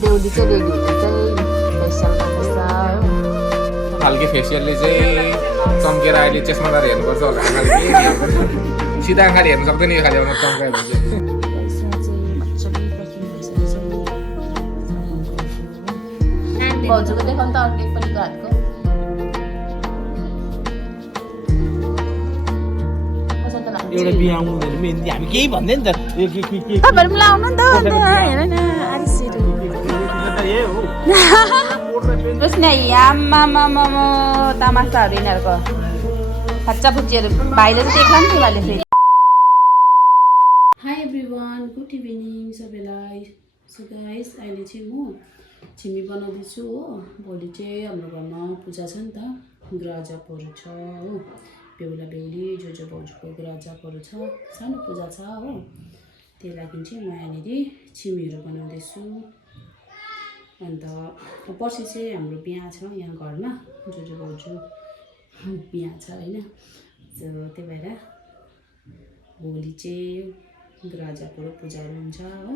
बेहुली चाहिँ रेडी हुँदै चाहिँ फेसियल गर्दैछ हो खालके फेसियलले चाहिँ चम्केर अहिले चस्मा लगाएर हेर्नुपर्छ होला आँखाले केही हेर्दैन सिधा आँखाले हेर्नु सक्दैन यो खालि अनुहार चम्कायो भने चाहिँ भाउजूको देखाउनु त अर्कै पनि घरको एउटा बिहा आउनु हुँदैन मेहन्दी हामी केही भन्दैन नि त तपाईँहरू पनि लाउनु नि त हेर न आरिसहरू बुझ्ने आमामामा तमासाहरू यिनीहरूको खच्चा फुच्चीहरू भाइले चाहिँ देख्ला नि तिमीहरूले फेरि हाई एभ्रिवान गुड इभिनिङ सबैलाई सो गाइस अहिले चाहिँ म छिमी बनाउँदैछु हो भोलि चाहिँ हाम्रो घरमा पूजा छ नि त ग्राजापहरू छ हो बेहुला बेहुली जो भाउजूको ग्राजापहरू छ सानो पूजा छ हो त्यही लागि चाहिँ म यहाँनिर छिमीहरू बनाउँदैछु अन्त पर्सि चाहिँ हाम्रो बिहा छ यहाँ घरमा जो भाउजू बिहा छ होइन त्यही भएर भोलि चाहिँ ग्राजापहरू पूजाहरू हुन्छ हो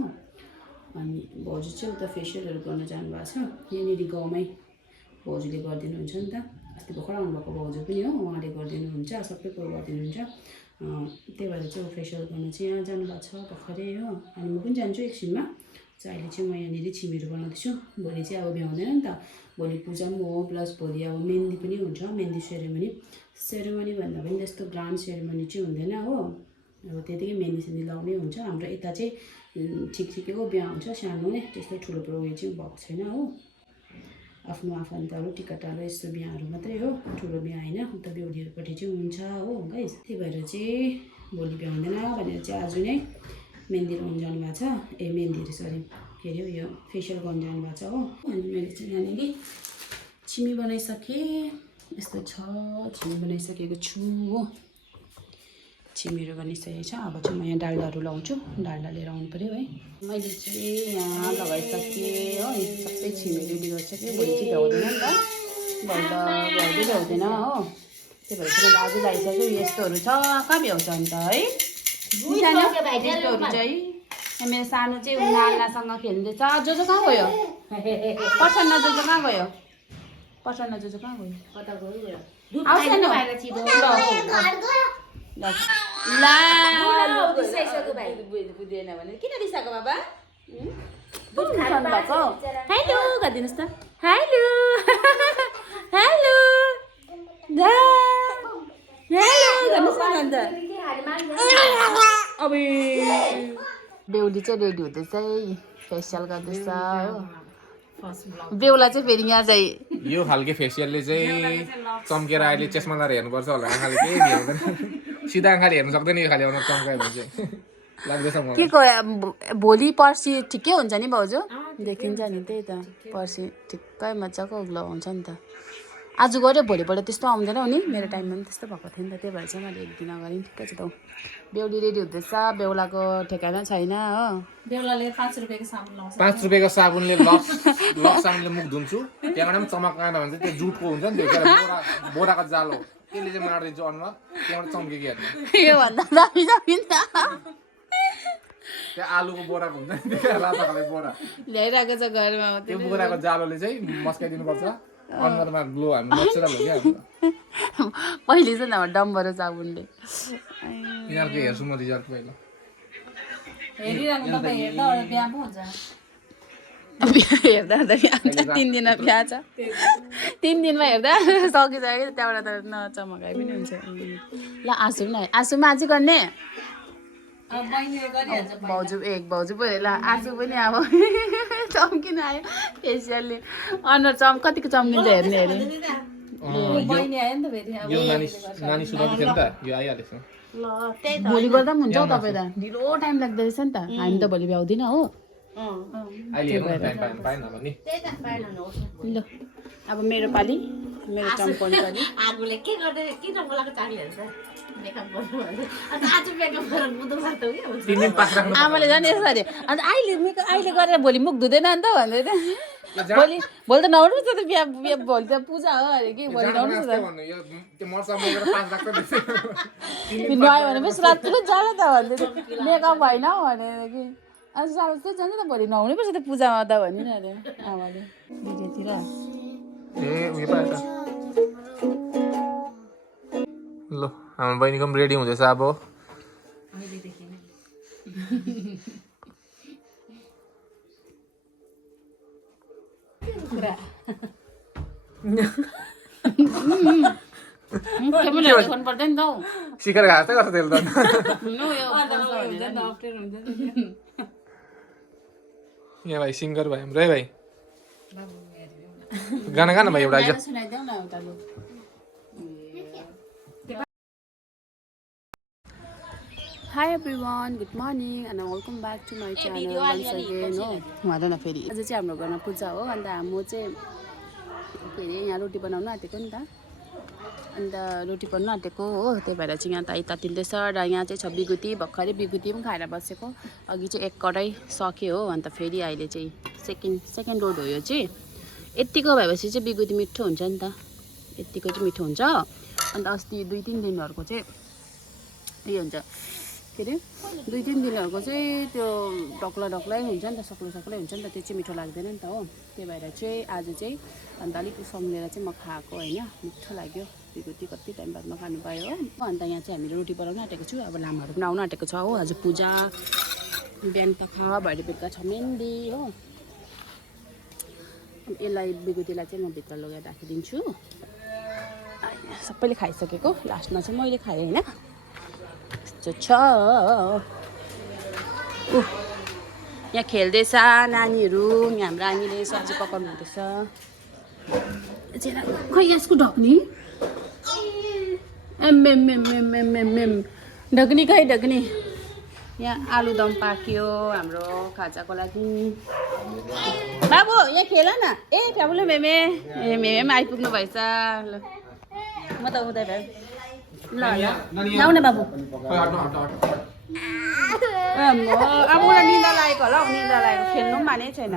अनि भाउजू चाहिँ उता फेसियलहरू गर्न जानुभएको छ यहाँनिर गाउँमै भाउजूले गरिदिनुहुन्छ नि त अस्ति भर्खर आउनुभएको भाउजू पनि हो उहाँले गरिदिनुहुन्छ सबै कुरो गरिदिनुहुन्छ त्यही भएर चाहिँ फेसियल गर्न चाहिँ यहाँ जानुभएको छ भर्खरै हो अनि म पनि जान्छु एकछिनमा चाहिँ अहिले चाहिँ म यहाँनिर छिमीहरू बनाउँदैछु भोलि चाहिँ अब भ्याउँदैन नि त भोलि पूजा पनि हो प्लस भोलि अब मेहन्दी पनि हुन्छ मेहन्दी सेरेमनी भन्दा पनि त्यस्तो ग्रान्ड सेरेमनी चाहिँ हुँदैन हो अब त्यतिकै मेहन्दी सेन्दी लाउनै हुन्छ हाम्रो यता चाहिँ ठिकठिकैको बिहा हुन्छ सानो नै त्यस्तो ठुलो उयो चाहिँ भएको छैन हो आफ्नो आफन्तहरू टिकटहरू यस्तो बिहाहरू मात्रै हो ठुलो बिहा होइन उता बेहुलीहरूपट्टि चाहिँ हुन्छ हो गाइस त्यही भएर चाहिँ भोलि भ्याउँदैन भनेर चाहिँ आज नै मेहन्दी लाउनु जानुभएको छ मेहन्दीहरू सरी के अरे यो फेसियल गर्नु जानुभएको छ हो अनि मैले चाहिँ यहाँनिर छिमी बनाइसकेँ यस्तो छ छिमी बनाइसकेको छु हो छिमीहरू बनिसकेको छ अब चाहिँ म यहाँ डाल्डाहरू लाउँछु डाल्डा लिएर आउनु पऱ्यो है मैले चाहिँ यहाँ लगाइसकेँ हो सबै छिमी रेडी गरिसकेँ भोलि चाहिँ भ्याउँदैन नि त भ्याउँदैन हो त्यही भएर चाहिँ मैले आज लगाइसकेँ यस्तोहरू छ कहाँ भ्याउँछ अन्त है यस्तोहरू चाहिँ मेरो सानो चाहिँ नानासँग खेल्दैछ जो कहाँ गयो प्रसन्न जो कहाँ गयो प्रसन्न जो कहाँ गयो कता गयो बुझेन भने किन रिसाएको बाबा हेलो गरिदिनुहोस् त हेलो हेलो अब बेहुली चाहिँ रेडी हुँदैछ फेसियल गर्दैछ हो बेहुला चाहिँ फेरि यहाँ चाहिँ यो खालके फेसियलले चाहिँ चम्केर अहिले चस्मा लगाएर हेर्नुपर्छ होला आँखाले केही हेर्दैन सिधा आँखाले हेर्नु सक्दैन यो खालि अनुहार चम्कायो भने चाहिँ लाग्दैछ मलाई के को भोलि पर्सि ठिकै हुन्छ नि भाउजू देखिन्छ नि त्यही त पर्सि ठिक्कै मजाको उग्लो आउँछ नि त आज गऱ्यो भोलिपल्ट त्यस्तो आउँदैन नि मेरो टाइममा पनि त्यस्तो भएको थियो नि त त्यही भएर चाहिँ मैले एक दिन अगाडि ठिक्कै छ त बेहुली रेडी हुँदैछ बेहुलाको ठेगाना छैन हो बेहुलाले 5 रुपियाँको साबुन लाउँछ 5 रुपियाँको साबुनले लक्स साबुनले मुख धुन्छु त्यहाँबाट पनि चमक आएन भने चाहिँ त्यो जुटको हुन्छ नि त्यो बोराको जालो त्यसले चाहिँ मारिदिन्छु अनुहार त्यहाँबाट चम्केको हेर्नु यो भन्दा दामी दामी नि त त्यो आलुको बोराको हुन्छ नि त्यो रातो खाले बोरा ल्याइरहेको छ घरमा त्यो बोराको जालोले चाहिँ मस्काइदिनुपर्छ अनुहारमा ग्लो हामी नेचुरल हो क्या पहिले चाहिँ नभए डम्बरो साबुनले यिनीहरूको हेर्छु म रिजल्ट पहिला हेरिरहेको तपाईँ हेर्दा बिहा पो हुन्छ हेर्दा बिहा हुन्छ 3 दिनमा बिहा छ 3 दिनमा हेर्दा सकिसक्यो त्यहाँबाट त नचमकाइ पनि हुन्छ ल आँसुमा आज गर्ने भाउजू पो ल आँसु पनि अब चम्किन आयो फेसियलले अनुहार कतिको चम्किन्छ हेर्ने अरे यो नानी सुनाउँदै थियो नि त यो आइहालेछ भोलि गर्दा पनि हुन्छ हौ तपाईँ त ढिलो टाइम लाग्दो रहेछ नि त हामी त भोलि भ्याउँदिन हो ल अब मेरो पालि मेरो चम्काउने पालि आमाले झन् यसरी अन्त अहिले गरेर भोलि मुख धुँदैन नि त भन्दै भोलि भोलि त नआउनुहोस् न त बिहा बिहा भोलि त पूजा हो अरे कि भोलि नआउनुहोस् न भन्नु यो त्यो मर्चा बोकेर 5 लाख त दिन्छ नआयो भने पनि रात तुरन्त जाला त भन्दै थियो मेकअप भएन भनेर कि आज साल चाहिँ जान्छ त भोलि नआउनै पर्छ त पूजामा त भनिन अरे आमाले भिडियोतिर ए उयो पाएछ ल हाम्रो बहिनीको पनि रेडी हुँदैछ अब क्यामेरा देखाउनु पर्दैन त हौ सिकेर घाँस त गर्छ त्यसले त यहाँ भाइ सिङ्गर भाइ हाम्रो है भाइ गाना गाना भाइ एउटा आइज सुनाइदेऊ न एउटा लु Hi everyone, good morning and welcome back to my channel once again हो उहाँदैन फेरि आज चाहिँ हाम्रो घरमा पूजा हो अन्त म चाहिँ के अरे यहाँ रोटी बनाउनु आँटेको नि त अन्त रोटी बनाउनु आँटेको हो त्यही भएर चाहिँ यहाँ तातिँदैछ र यहाँ चाहिँ छ बिगुती भर्खरै बिगुती पनि खाएर बसेको अघि चाहिँ एक कराई सक्यो हो अन्त फेरि अहिले चाहिँ सेकेन्ड रोड हो यो चाहिँ यत्तिको भएपछि चाहिँ बिगुती मिठो हुन्छ नि त यत्तिको चाहिँ मिठो हुन्छ अन्त अस्ति 2-3 दिनहरूको चाहिँ उयो हुन्छ के अरे 2-3 दिनहरूको चाहिँ त्यो डक्लै हुन्छ नि त सक्लै हुन्छ नि त त्यो चाहिँ मिठो लाग्दैन नि त हो त्यही भएर चाहिँ आज चाहिँ अन्त अलिक सम्झेर चाहिँ म खाएको होइन मिठो लाग्यो बिगुती कति टाइम बादमा खानु पायो हो अन्त यहाँ चाहिँ हामीले रोटी बनाउनु आँटेको छु अब लामाहरू पनि आउनु आँटेको छ हो आज पूजा बिहान त खा भरे बेलुका छ मेहन्दी हो यसलाई बिगुतीलाई चाहिँ म भित्र लगेर राखिदिन्छु सबैले खाइसकेको लास्टमा चाहिँ मैले खाएँ होइन यस्तो छ यहाँ खेल्दैछ नानीहरू हाम्रो नानीले सब्जी पकाउनु हुँदैछ खै यसको ढक्नी एम ढक्नी खै ढक्नी यहाँ आलुदम पाक्यो हाम्रो खाजाको लागि बाबु यहाँ खेल न ए फ्याबुलो मेमे ए मेमे पनि आइपुग्नु भएछ ल म त उतै भयो ल जाऊ न बाबु अब मलाई निन्दा लागेको होला हौ निन्दा लागेको खेल्नु पनि मानेको छैन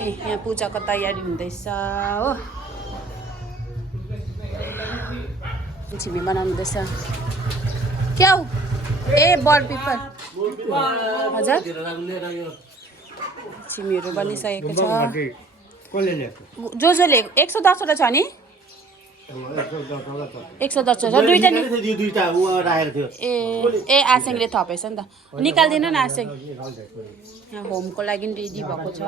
ए यहाँ पूजाको तयारी हुँदैछ हो छिमी बनाउनु हुँदैछ क्या हो ए बल पिपल हजुर छिमीहरू बनिसकेको छ जसले 110 वटा छ नि 110 छ दुईटा नि ए आसेङले थपेछ नि त निकालिदिनु न आसेङ यहाँ होमको लागि रेडी भएको छ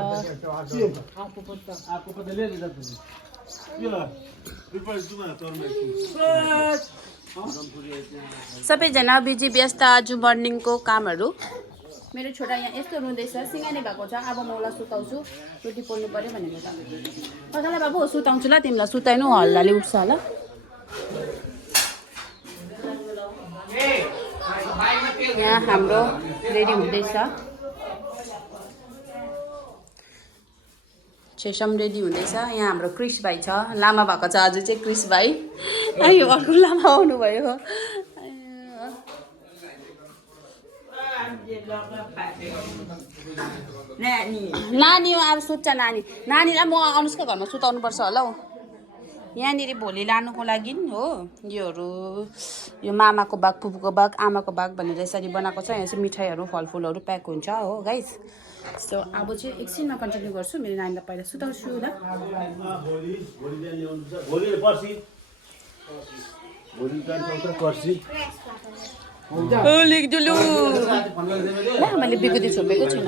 सबैजना बिजी व्यस्त आज मर्निङको कामहरू मेरो छोरा यहाँ यस्तो रुँदैछ सिँगानी भएको छ अब म उसलाई सुताउँछु रोटी पोल्नु पऱ्यो भनेको त कतालाई बाबु सुताउँछु ल तिमीलाई सुताइनु हल्लाले उठ्छ होला यहाँ हाम्रो रेडी हुँदैछ छेसम रेडी हुँदैछ यहाँ हाम्रो क्रिस भाइ छ लामा भएको छ आज चाहिँ क्रिस भाइ यो अर्को लामा आउनुभयो नानी अब सुत्छ नानीलाई म अनुष्का घरमा सुताउनु पर्छ होला हौ यहाँनिर भोलि लानुको लागि हो योहरू यो मामाको बाग फुपूको बाग आमाको बाग भनेर यसरी बनाएको छ यहाँ चाहिँ मिठाईहरू फलफुलहरू प्याक हुन्छ हो गाइस सो अब चाहिँ एकछिनमा कन्टिन्यू गर्छु मेरो नानीलाई पहिला सुताउँछु ल लेख्दुलु मैले बिगुती छोपेको छैन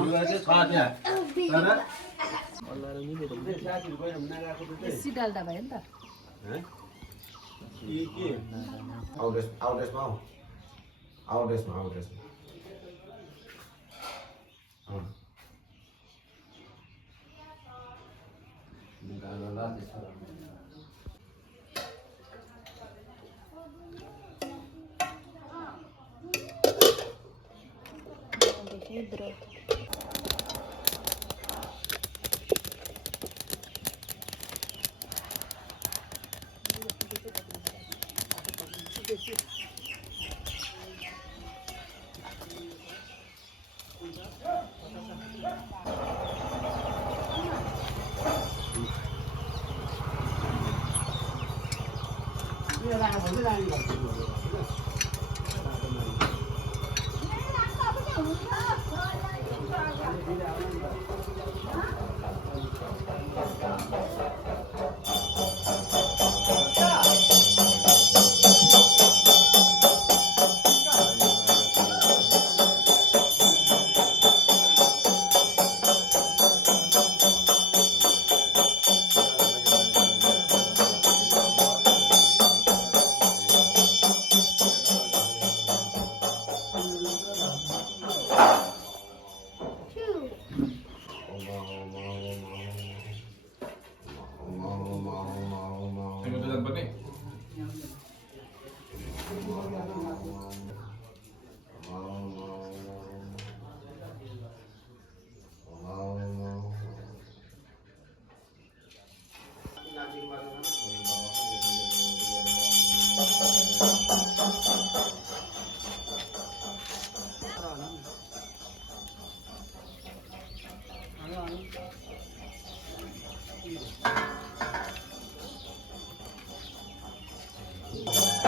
डाल्दा भयो नि त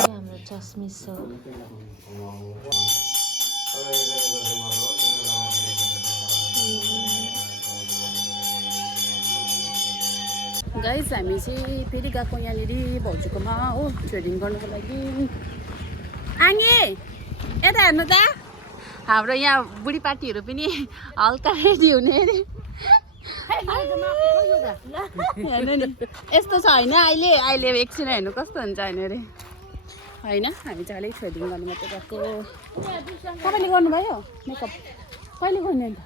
हाम्रो चस्मिस हो गाइस हामी चाहिँ फेरि गएको यहाँनिर भाउजूकोमा हो थ्रेडिङ गर्नुको लागि। आङ्गे यता हेर्नु त हाम्रो यहाँ बुढीपाटीहरू पनि हल्का रेडी हुने अरे हेर्नु नि यस्तो छ होइन अहिले एकछिन हेर्नु कस्तो हुन्छ होइन अरे होइन हामी चाहिँ अलिक थ्रेडिङ गर्नु मात्रै गएको। तपाईँले गर्नुभयो मेकअप कहिले गर्ने अन्त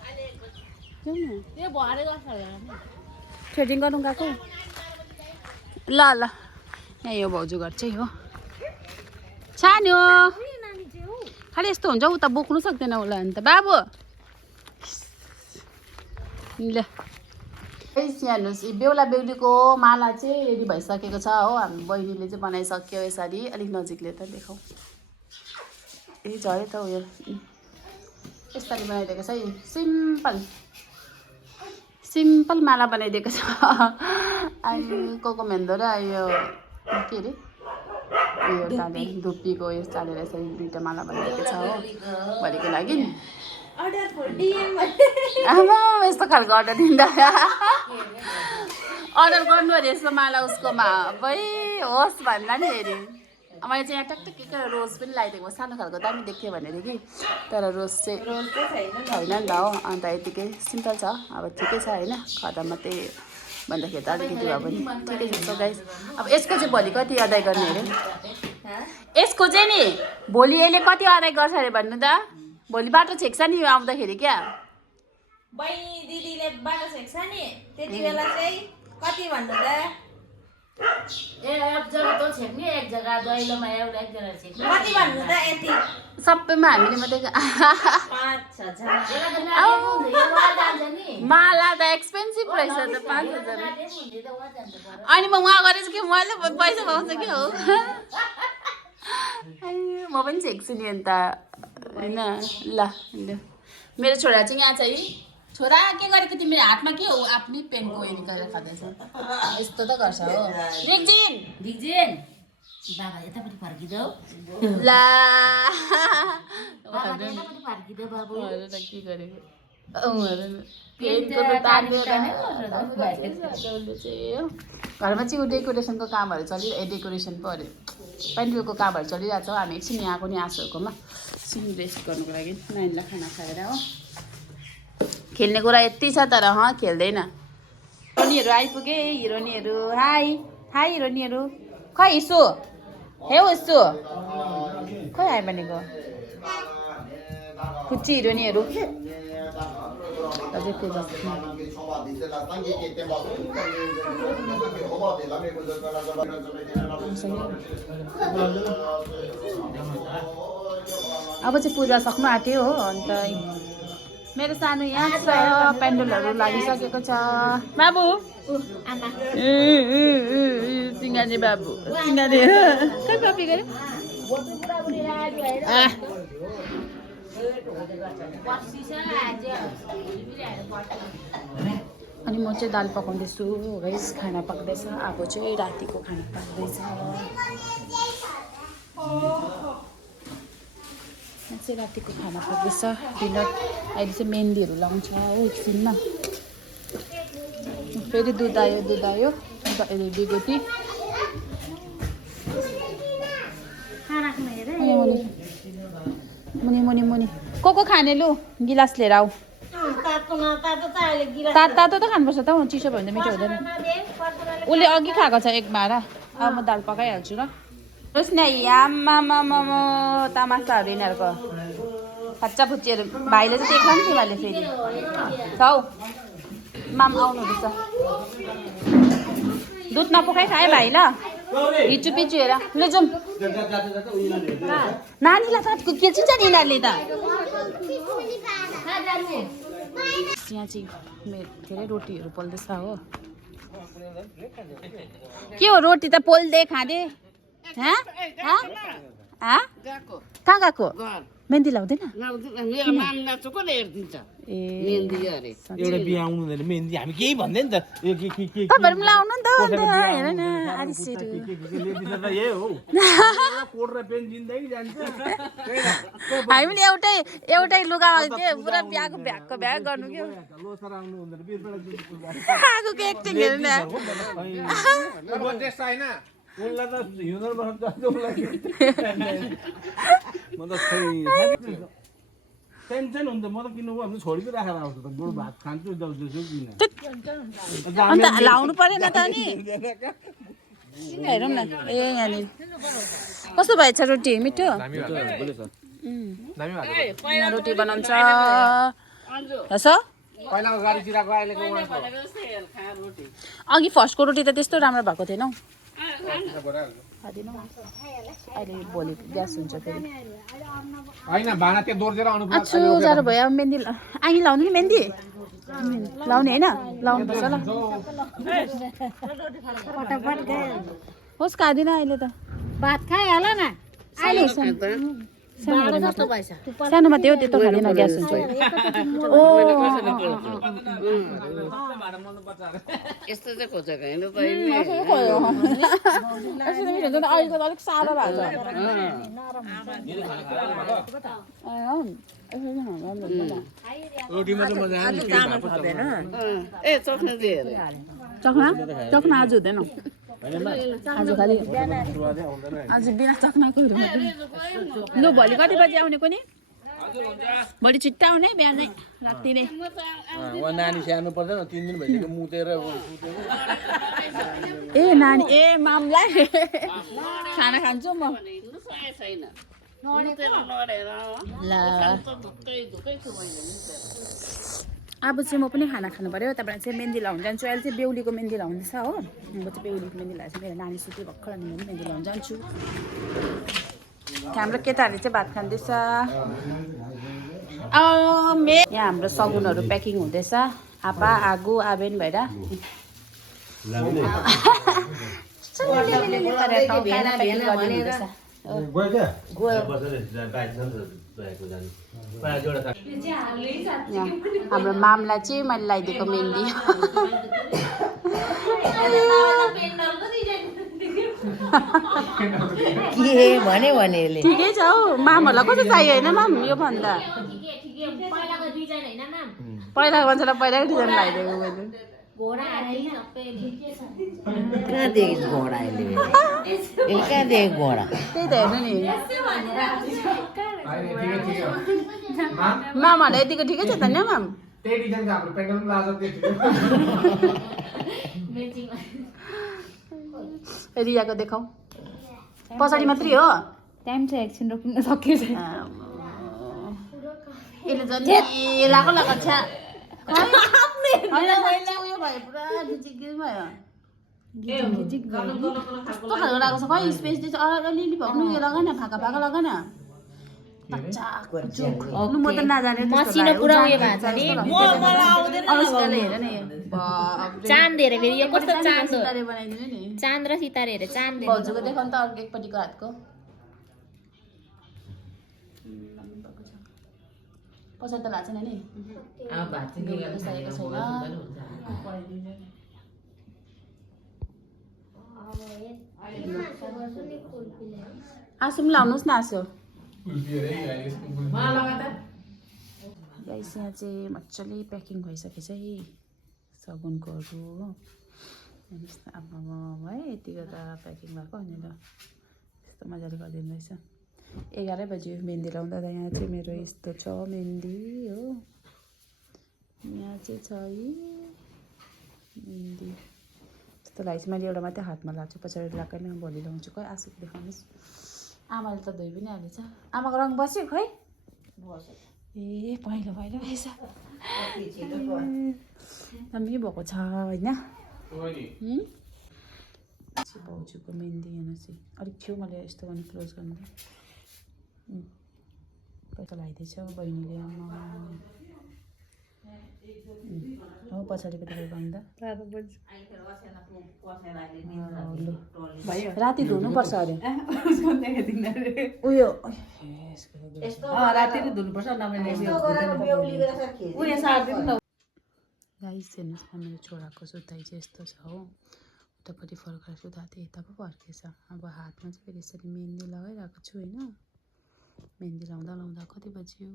थ्रेडिङ गर्नु गएको ल ल यहाँ यो भाउजू घर चाहिँ हो सानो खालि यस्तो हुन्छ उता बोक्नु सक्दैन होला अन्त बाबु ल यहाँ हेर्नुहोस् बेहुला बेहुलीको माला चाहिँ रेडी भइसकेको छ हो। हामी बहिनीले चाहिँ बनाइसक्यो यसरी अलिक नजिकले त देखाउँ ए झऱ्यो त उयो यसरी बनाइदिएको छ है सिम्पल माला बनाइदिएको छ अनि कोको मेन्दो र यो के अरे उयो टाले धुप्पीको उयो टालेर यसरी दुईवटा माला बनाइदिएको छ हो भरेको लागि आमा यस्तो खालको अर्डर दिँदा अर्डर गर्नु अरे यस्तो माला उसकोमा भइ होस् भन्दा नि अरे मैले चाहिँ यहाँ टकटक रोज पनि लगाइदिएको सानो खालको दामी देख्थ्यो भनेर कि तर रोज चाहिँ छैन नि त हो अन्त यतिकै सिम्पल छ अब ठिकै छ होइन खदा मात्रै भन्दाखेरि त अलिकति भए पनि ठिकै छ गाइस। अब यसको चाहिँ भोलि कति अदाय गर्ने अरे यसको चाहिँ नि भोलि यसले कति अदाय गर्छ अरे भन्नु त भोलि बाटो छेक्छ नि आउँदाखेरि क्या बहिनी दिदीले बाटो छेक्छ नि त्यति बेला चाहिँ कति भन्नु त एक जग्गा त छेक्ने एक जग्गा दैलोमा एउटा एक जग्गा छेक्ने कति भन्नु त यति सबैमा हामीले मात्रै माला त एक्सपेन्सिभ रहेछ त 5,000 अनि म उहाँ गरेर कि मैले पैसा पाउँछ क्या हो म पनि छेक्छु नि अन्त होइन ल मेरो छोरा चाहिँ यहाँ चाहिँ छोरा के गरेको तिमीले हातमा के हो आफ्नै पेनको उयो गरेर खाँदैछ यस्तो त गर्छ हो दिग्जिन बाबा यतापट्टि फर्किदेऊ ला फर्किदेऊ बाबु के गरेको घरमा चाहिँ डेकोरेसनको कामहरू डेकोरेसन पो अरे पेन्टिङको कामहरू चलिरहेको छ। हामी एकछिन यहाँको नि आँसुहरूकोमा सिम रेस्ट गर्नुको लागि नानीलाई खाना खाएर हो खेल्ने कुरा यति छ तर खेल्दैन। हिरोनीहरू आइपुगे हिरोनीहरू हाई हिरोनीहरू खै इसो हे उसो खै आयो भनेको खुच्ची हिरोनीहरू अझै पूजा अब चाहिँ पूजा सक्नु आँट्यो हो अन्त मेरो सानो यहाँ छ पेन्डलहरू लागिसकेको छ बाबु सिङ्गाने बाबु सिङ्गाने खै कपी गरे अनि म चाहिँ दाल पकाउँदैछु गाइस खाना पक्दैछ अब चाहिँ रातिको खाना पाक्दैछ। चाहिँ रातिको खाना पक्दैछ डिनर अहिले चाहिँ मेहन्दीहरू लाउँछ हो एकछिनमा फेरि दुध आयो बिगोटी मुनि को खाने लु गिलास लिएर आऊ तातो त खानुपर्छ त चिसो भयो भने त मिठो हुँदैन उसले अघि खाएको छ एक भाँडा अब म दाल पकाइहाल्छु र होस् न आम्मा तमासाहरू यिनीहरूको फच्चा फुच्चीहरू भाइले चाहिँ देख्ला नि तिमीहरूले फेरि छौ माम आउनु हुँदैछ दुध नपकाइ खाए भाइ ल हिचु पिचु हेर ल जाउँ नानीलाई त के चिन्छ नि यिनीहरूले त यहाँ चाहिँ धेरै रोटीहरू पोल्दैछ हो के हो रोटी त पोल्दै खाँदै कहाँ गएको मेहन्दी लाउँदैन एउटा बिहा आउनु हुँदैन मेहन्दी हामी केही भन्दैन त तपाईँहरू पनि लाउनु नि त हेर न आरिसहरू हामी पनि एउटै लुगामा के पुरा भ्याएको भ्याग गर्नु के आगोको एक्टिङ हेर्नु न टेन्सन हुन्छ म त किन्नु भने छोडी पो राखेर आउँछु त बरु भात खान्छु जाउँछु किन अन्त लाउनु परेन त नि हेरौँ न ए यहाँनिर कस्तो भएछ रोटी मिठो रोटी बनाउँछ अघि फर्स्टको रोटी त त्यस्तो राम्रो भएको थिएन हौ अहिले भोलि ग्यास हुन्छ फेरि आछु जाडो भयो अब मेहन्दी आइनी लाउनु नि मेहन्दी लाउने होइन लाउनुपर्छ ल होस् खाँदिन अहिले त भात खाइहाल न सानोमा त्यो त्यस्तो खाँदैन ग्यास हुन्छ यस्तो चाहिँ खोजेको होइन त अहिलेको त अलिक साह्रो भएको ए चक्ने चाहिँ चक्ना आज हुँदैन आज खालि आज बिना चक्नाकोहरू लु भोलि कति बजी आउने कोनी भोलि छिट्टा आउने बिहानै राति नै नानी स्याहार्नु पर्दैन 3 दिन भइसक्यो मुतेर ए नानी ए मामलाई खाना खान्छु म ल अब चाहिँ म पनि खाना खानु पर्यो तपाईँलाई चाहिँ मेहन्दी लाउनु जान्छु अहिले चाहिँ बेहुलीको मेहन्दी लाउँदैछ हो म चाहिँ बेहुलीको मेहन्दी लगाएको मेरो नानी सुत्यो भर्खर अनि म पनि मेहन्दी लाउनु जान्छु हाम्रो केटाहरूले चाहिँ भात खाँदैछ यहाँ हाम्रो सगुनहरू प्याकिङ हुँदैछ आपा आगो आबेन भएर हाम्रो मामलाई चाहिँ मैले लगाइदिएको मेहन्दी के भने ठिकै छ हौ मामहरूलाई कस्तो चाहियो होइन माम यो भन्दा पहिलाको मान्छेलाई पहिलाकै डिजाइन लगाइदिएको मैले कहाँदेखि घोडा कहाँदेखि घोडा त्यही त हेर्नु नि मामहरूलाई यतिको ठिकै छ त नि माम रियाको देखाऊ पछाडि मात्रै हो टाइम छ एकछिन रोक्न सक्यो यसले झन् लगाएको छ उयो भयो पुरा गिजिक भयो कस्तो खालको लगाएको छ खै स्पेस दिएछ अलिअलि भएको उयो लगा न फाका फाका लगा न म त नजाने मसिनो पुरा उयो भएको छ नि हेर न चाँद हेरे फेरि यो कस्तो चाँद हो बनाइदिनु नि चाँद र सितारे हेरे चाँद भाउजूको देखाउनु त अर्को एकपट्टिको हातको पछाडि त भएको छैन नि सकेको छैन आँसु पनि लाउनुहोस् न आँसु गाइस यहाँ चाहिँ मजाले प्याकिङ भइसकेछ है सगुनकोहरू हो हेर्नुहोस् न अब है यतिको त प्याकिङ भएको अनि ल यस्तो मजाले गरिदिनु रहेछ 11 बज्यो मेहन्दी लाउँदा त यहाँ चाहिँ मेरो यस्तो छ मेहन्दी हो यहाँ चाहिँ छ है मेहन्दी यस्तो लागेको छ मैले एउटा मात्रै हातमा लाग्छु पछाडि लाग्दैन भोलि लाउँछु खै आँसु देखाउनुहोस् आमाले त धोइ पनि हालेछ आमाको रङ बस्यो खै ए पहिलो पहिलो रहेछ दामी भएको छ होइन भाउजूको मेहन्दी हेर्नुहोस् है अलिक थियो मैले यस्तो गर्नु क्लोज गर्नु पैसा लगाइदिएछ बहिनीले आमा हो पछाडिपट्टि गर्दा राति धुनुपर्छ अरे उयो राति नै धुनुपर्छ गाइस हेर्नुहोस् न मेरो छोराको सुताइ चाहिँ यस्तो छ हो उतापट्टि फर्काएर सुता थिएँ यता पो फर्केछ अब हातमा चाहिँ फेरि यसरी मेहन्दी लगाइरहेको छु होइन मेहन्दी लाउँदा लाउँदा कति बज्यो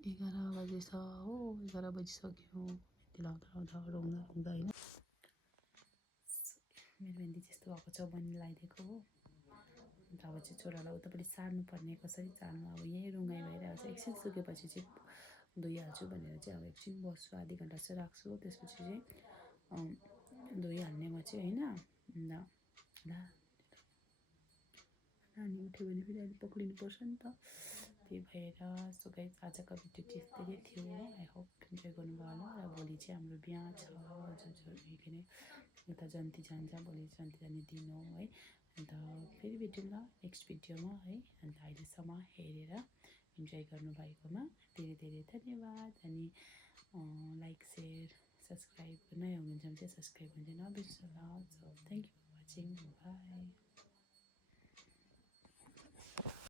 11 बजेछ हो 11 बजिसक्यो मेहन्दी लाउँदा लाउँदा रुँदा रुँदा होइन मेरो मेहन्दी त्यस्तो भएको छ बहिनी लगाइदिएको हो अन्त अब चाहिँ छोरालाई उतापट्टि सार्नुपर्ने कसरी सार्नु अब यहीँ रुँगाइ भइरहेको छ एकछिन सुकेपछि चाहिँ धोइहाल्छु भनेर चाहिँ अब एकछिन बस्छु आधी घन्टा चाहिँ राख्छु त्यसपछि चाहिँ धोइहाल्ने म चाहिँ होइन अन्त ला नानी उठ्यो भने फेरि अहिले पक्रिनुपर्छ नि त त्यही भएर सो गाइस आजको भिडियो चाहिँ यस्तै थियो आई होप इन्जोय गर्नुभयो होला र भोलि चाहिँ हाम्रो बिहा छ के अरे उता जन्ती जान्छ भोलि जन्ती जाने दिन हो है अन्त फेरि भेटौँ ल नेक्स्ट भिडियोमा है अन्त अहिलेसम्म हेरेर इन्जोय गर्नुभएकोमा धेरै धेरै धन्यवाद अनि लाइक सेयर सब्सक्राइब नै हुनुहुन्छ भने चाहिँ सब्सक्राइब हुन्छ नबिर्सनु होला so thank you for watching